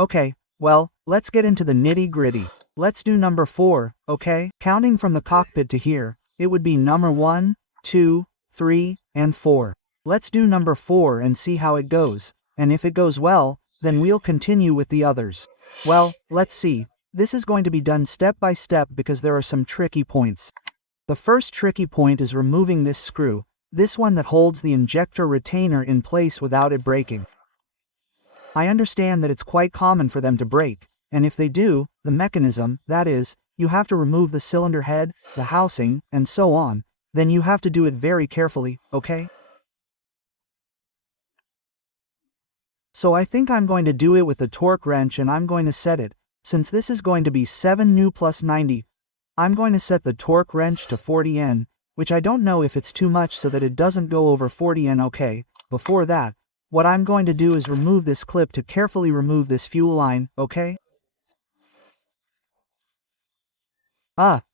Okay, well, let's get into the nitty-gritty. Let's do number 4, okay? Counting from the cockpit to here, it would be number 1, 2, 3, and 4. Let's do number 4 and see how it goes, and if it goes well, then we'll continue with the others. Well, let's see. This is going to be done step by step because there are some tricky points. The first tricky point is removing this screw, this one that holds the injector retainer in place without it breaking. I understand that it's quite common for them to break, and if they do, the mechanism, that is, you have to remove the cylinder head, the housing, and so on, then you have to do it very carefully, okay? So I think I'm going to do it with the torque wrench and I'm going to set it, since this is going to be 7 N plus 90, I'm going to set the torque wrench to 40 N, which I don't know if it's too much so that it doesn't go over 40 N, okay? Before that, what I'm going to do is remove this clip to carefully remove this fuel line, okay?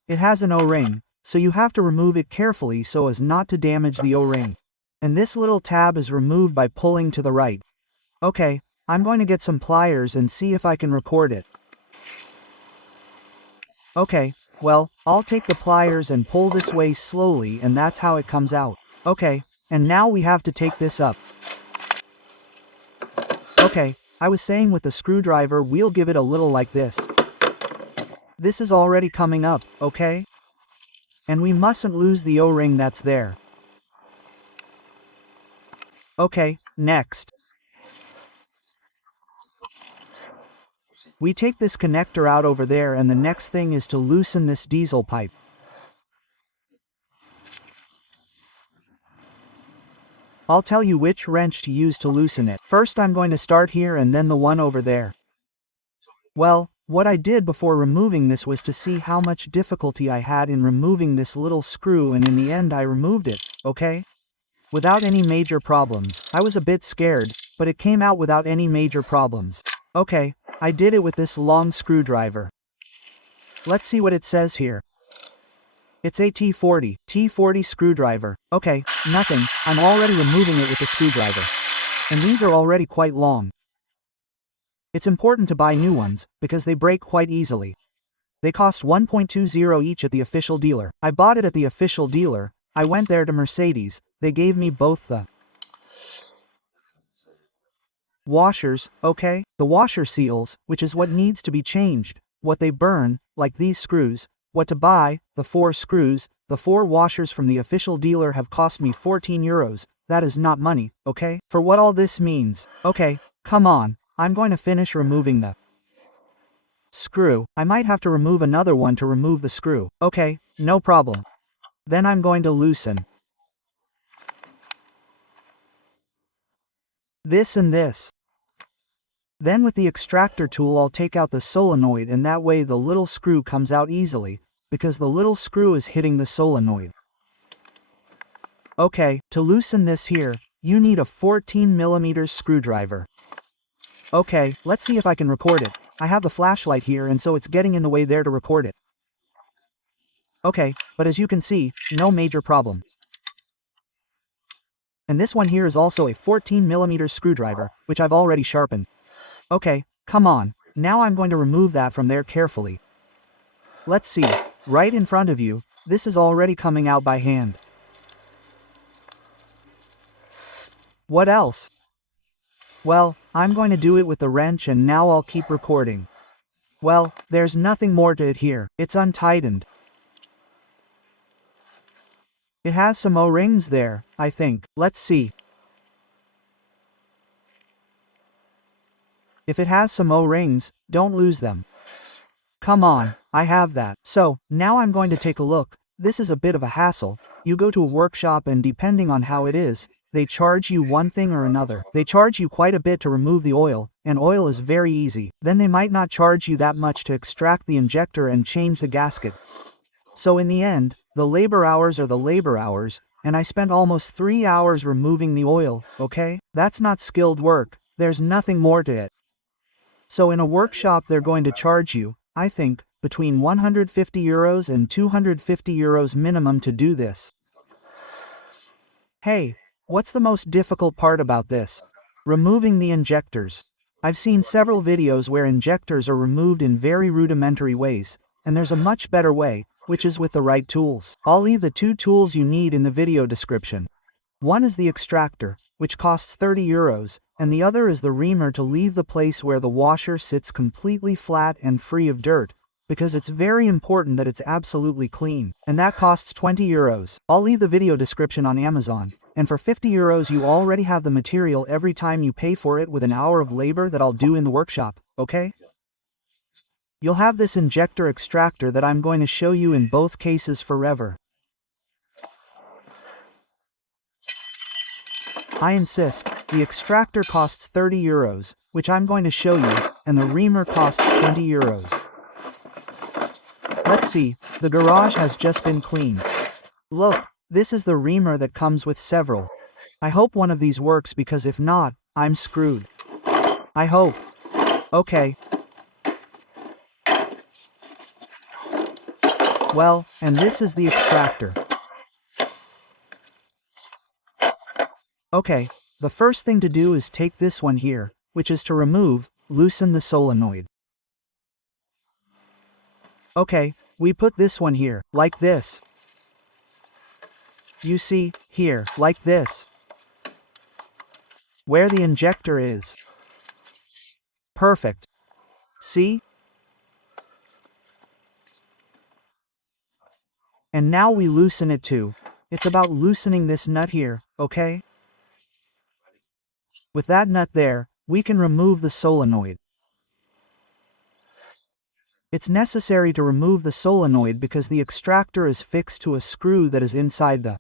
It has an O-ring, so you have to remove it carefully so as not to damage the O-ring. And this little tab is removed by pulling to the right. Okay, I'm going to get some pliers and see if I can record it. Okay, well, I'll take the pliers and pull this way slowly and that's how it comes out. Okay, and now we have to take this up. Okay, I was saying with the screwdriver we'll give it a little like this. This is already coming up, okay? And we mustn't lose the O-ring that's there. Okay, next. We take this connector out over there and the next thing is to loosen this diesel pipe. I'll tell you which wrench to use to loosen it. First I'm going to start here and then the one over there. Well, what I did before removing this was to see how much difficulty I had in removing this little screw and in the end I removed it, okay? Without any major problems. I was a bit scared, but it came out without any major problems. Okay, I did it with this long screwdriver. Let's see what it says here. It's a T40 screwdriver. Okay, nothing, I'm already removing it with the screwdriver. And these are already quite long. It's important to buy new ones, because they break quite easily. They cost $1.20 each at the official dealer. I bought it at the official dealer, I went there to Mercedes, they gave me both the washers, okay? The washer seals, which is what needs to be changed, what they burn, like these screws, what to buy, the 4 screws, the 4 washers from the official dealer have cost me €14, that is not money, okay? For what all this means, okay, come on. I'm going to finish removing the screw. I might have to remove another one to remove the screw. Okay, no problem. Then I'm going to loosen this and this. Then with the extractor tool I'll take out the solenoid and that way the little screw comes out easily, because the little screw is hitting the solenoid. Okay, to loosen this here, you need a 14mm screwdriver. Okay, let's see if I can record it. I have the flashlight here and so it's getting in the way there to record it. Okay, but as you can see, no major problem. And this one here is also a 14mm screwdriver, which I've already sharpened. Okay, come on, now I'm going to remove that from there carefully. Let's see, right in front of you, this is already coming out by hand. What else? Well, I'm going to do it with the wrench and now I'll keep recording. Well, there's nothing more to it here, it's untightened. It has some O-rings there, I think. Let's see. If it has some O-rings, don't lose them. Come on, I have that. So, now I'm going to take a look. This is a bit of a hassle. You go to a workshop and depending on how it is, they charge you one thing or another. They charge you quite a bit to remove the oil, and oil is very easy. Then they might not charge you that much to extract the injector and change the gasket. So in the end, the labor hours are the labor hours, and I spent almost 3 hours removing the oil, okay? That's not skilled work, there's nothing more to it. So in a workshop they're going to charge you, I think, between €150 and €250 minimum to do this. Hey, what's the most difficult part about this? Removing the injectors. I've seen several videos where injectors are removed in very rudimentary ways, and there's a much better way, which is with the right tools. I'll leave the 2 tools you need in the video description. One is the extractor, which costs €30, and the other is the reamer to leave the place where the washer sits completely flat and free of dirt, because it's very important that it's absolutely clean, and that costs €20. I'll leave the video description on Amazon, and for €50 you already have the material every time you pay for it with an hour of labor that I'll do in the workshop, okay? You'll have this injector extractor that I'm going to show you in both cases forever. I insist, the extractor costs €30, which I'm going to show you, and the reamer costs €20. Let's see, the garage has just been cleaned. Look, this is the reamer that comes with several. I hope one of these works because if not, I'm screwed. I hope. Okay. Well, and this is the extractor. Okay, the first thing to do is take this one here, which is to loosen the solenoid. Okay, we put this one here, like this. You see, here, like this. Where the injector is. Perfect. See? And now we loosen it too. It's about loosening this nut here, okay? With that nut there, we can remove the solenoid. It's necessary to remove the solenoid because the extractor is fixed to a screw that is inside the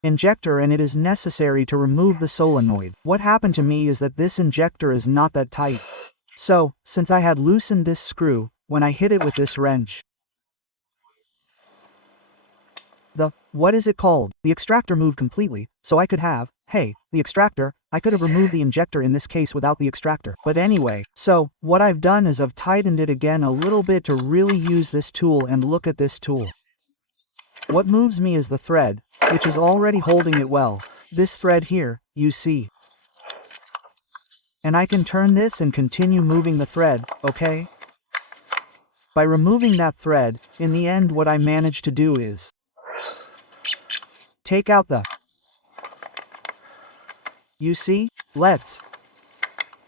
injector, and it is necessary to remove the solenoid. What happened to me is that this injector is not that tight. So, since I had loosened this screw, when I hit it with this wrench, what is it called? The extractor moved completely, so I could have, the extractor, I could have removed the injector in this case without the extractor. But anyway, so, what I've done is I've tightened it again a little bit to really use this tool, and look at this tool. What moves me is the thread, which is already holding it well. This thread here, you see. And I can turn this and continue moving the thread, okay? By removing that thread, in the end what I managed to do is take out the... You see? Let's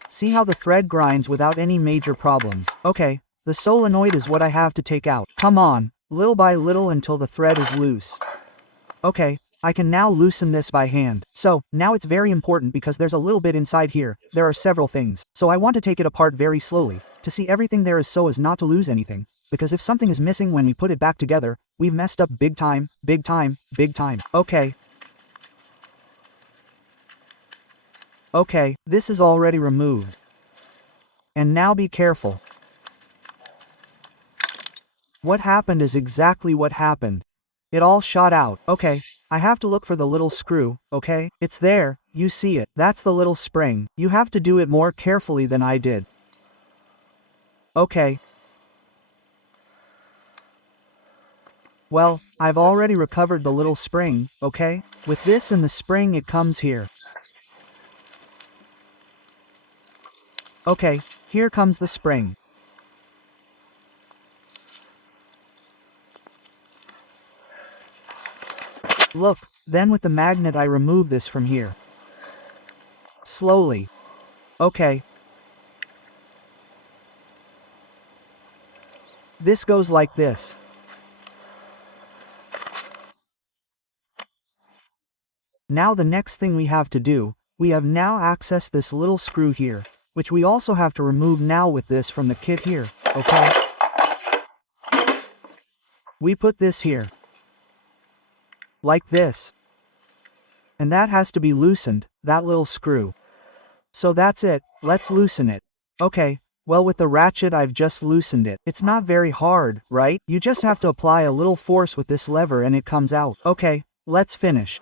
see how the thread grinds without any major problems. Okay, the solenoid is what I have to take out. Come on, little by little until the thread is loose. Okay, I can now loosen this by hand. So, now it's very important because there's a little bit inside here. There are several things. So I want to take it apart very slowly, to see everything there is so as not to lose anything. Because if something is missing when we put it back together, we've messed up big time, big time, big time. Okay. Okay, this is already removed. And now be careful. What happened is exactly what happened. It all shot out. Okay, I have to look for the little screw, okay? It's there, you see it. That's the little spring. You have to do it more carefully than I did. Okay. Well, I've already recovered the little spring, okay? With this and the spring it comes here. Okay, here comes the spring. Look, then with the magnet I remove this from here. Slowly. Okay. This goes like this. Now the next thing we have to do, we have now accessed this little screw here, which we also have to remove now with this from the kit here, okay? We put this here. Like this. And that has to be loosened, that little screw. So that's it, let's loosen it. Okay, well with the ratchet I've just loosened it. It's not very hard, right? You just have to apply a little force with this lever and it comes out. Okay, let's finish.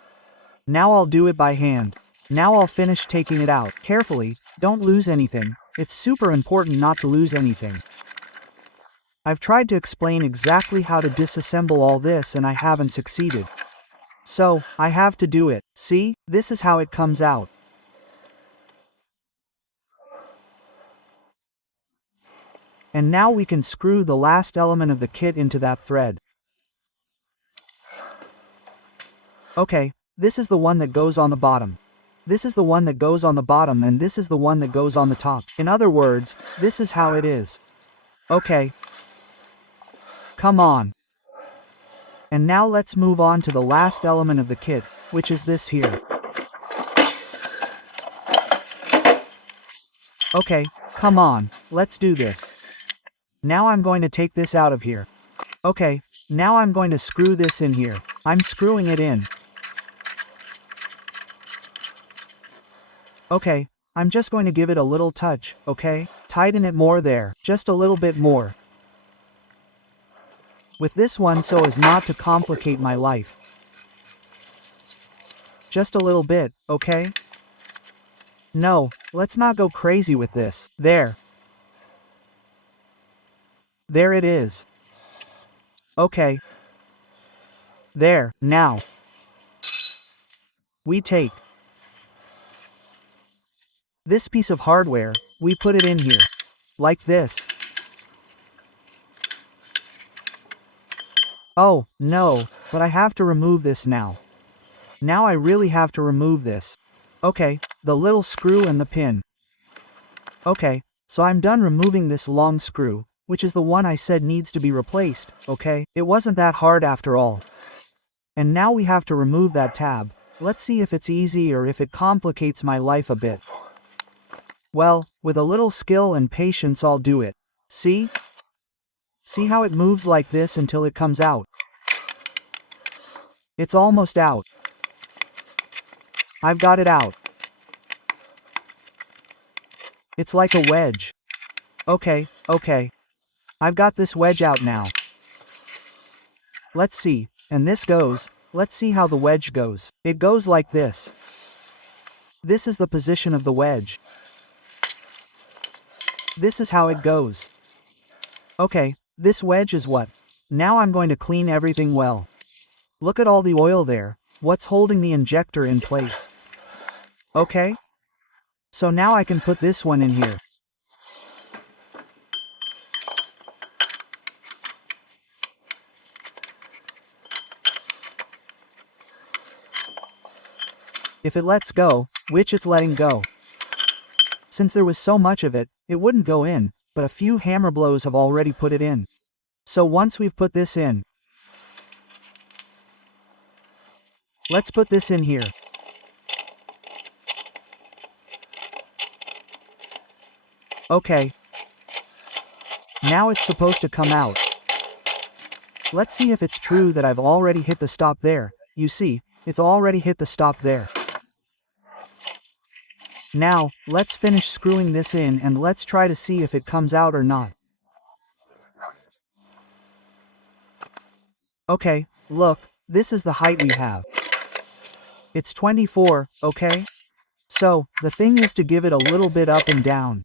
Now I'll do it by hand. Now I'll finish taking it out. Carefully, don't lose anything. It's super important not to lose anything. I've tried to explain exactly how to disassemble all this and I haven't succeeded. So, I have to do it. See, this is how it comes out. And now we can screw the last element of the kit into that thread. Okay, this is the one that goes on the bottom. This is the one that goes on the bottom, and this is the one that goes on the top. In other words, this is how it is. Okay. Come on. And now let's move on to the last element of the kit, which is this here. Okay, come on, let's do this. Now I'm going to take this out of here. Okay, now I'm going to screw this in here. I'm screwing it in. Okay, I'm just going to give it a little touch, okay? Tighten it more there, just a little bit more. With this one so as not to complicate my life. Just a little bit, okay? No, let's not go crazy with this. There. There it is. Okay. There, now. We take this piece of hardware, we put it in here. Like this. Oh, no, but I have to remove this now. Now I really have to remove this. Okay, the little screw and the pin. Okay, so I'm done removing this long screw, which is the one I said needs to be replaced, okay? It wasn't that hard after all. And now we have to remove that tab. Let's see if it's easy or if it complicates my life a bit. Well, with a little skill and patience I'll do it. See? See how it moves like this until it comes out. It's almost out. I've got it out. It's like a wedge. Okay. I've got this wedge out now. Let's see, and this goes, let's see how the wedge goes. It goes like this. This is the position of the wedge. This is how it goes. Okay, this wedge is what? Now I'm going to clean everything well. Look at all the oil there. What's holding the injector in place? Okay. So now I can put this one in here. If it lets go, which it's letting go. Since there was so much of it, it wouldn't go in, but a few hammer blows have already put it in. So once we've put this in, let's put this in here. Okay. Now it's supposed to come out. Let's see if it's true that I've already hit the stop there. You see, it's already hit the stop there. Now, let's finish screwing this in and let's try to see if it comes out or not. Okay, look, this is the height we have. It's 24, okay? So, the thing is to give it a little bit up and down.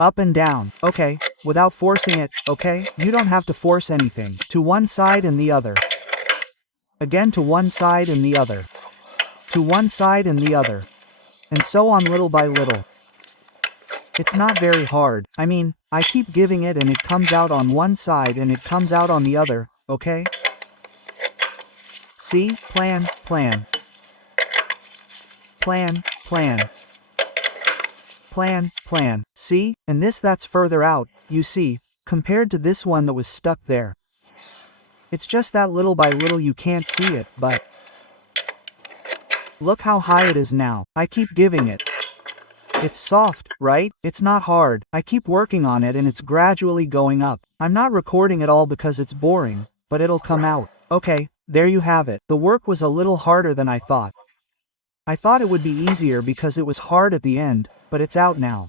Up and down, okay, without forcing it, okay? You don't have to force anything. To one side and the other. Again to one side and the other. To one side and the other. And so on little by little. It's not very hard. I mean, I keep giving it and it comes out on one side and it comes out on the other, okay? See? Plan. Plan. See? And that's further out, you see, compared to this one that was stuck there. It's just that little by little you can't see it, but look how high it is now. I keep giving it. It's soft, right? It's not hard. I keep working on it and it's gradually going up. I'm not recording it all because it's boring, but it'll come out. Okay, there you have it. The work was a little harder than I thought. I thought it would be easier because it was hard at the end, but it's out now.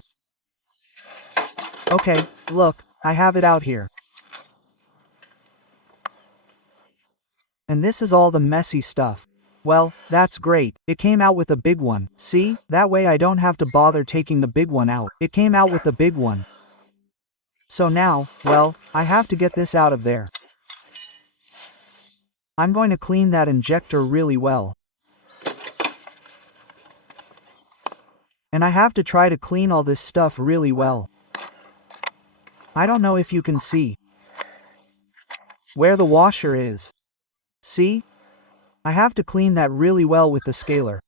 Okay, look, I have it out here. And this is all the messy stuff. Well, that's great. It came out with a big one. See? That way I don't have to bother taking the big one out. It came out with the big one. So now, well, I have to get this out of there. I'm going to clean that injector really well. And I have to try to clean all this stuff really well. I don't know if you can see where the washer is. See? I have to clean that really well with the scaler.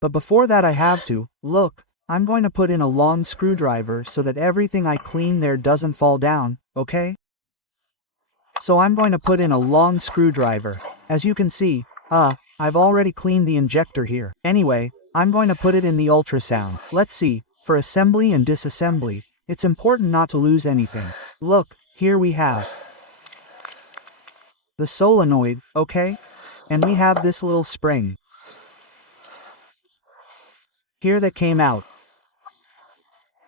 But before that I have to, look, I'm going to put in a long screwdriver so that everything I clean there doesn't fall down, okay? So I'm going to put in a long screwdriver. As you can see, I've already cleaned the injector here. Anyway, I'm going to put it in the ultrasound. Let's see, for assembly and disassembly, it's important not to lose anything. Look, here we have the solenoid, okay? And we have this little spring here that came out.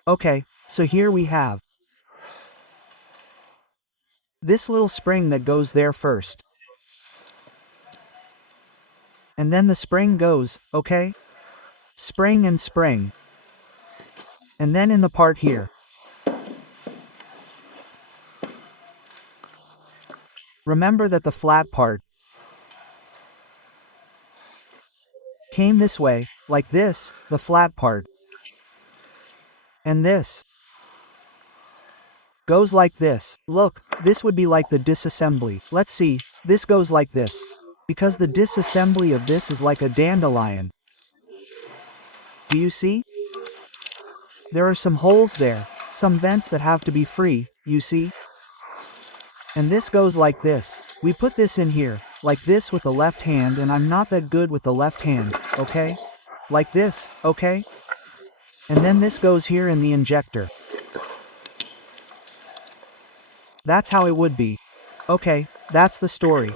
Okay, so here we have this little spring that goes there first. And then the spring goes, okay? Spring and spring. And then in the part here. Remember that the flat part came this way, like this, the flat part. And this goes like this. Look, this would be like the disassembly. Let's see, this goes like this. Because the disassembly of this is like a dandelion. Do you see? There are some holes there, some vents that have to be free, you see? And this goes like this. We put this in here, like this with the left hand, and I'm not that good with the left hand, okay? Like this, okay? And then this goes here in the injector. That's how it would be. Okay, that's the story.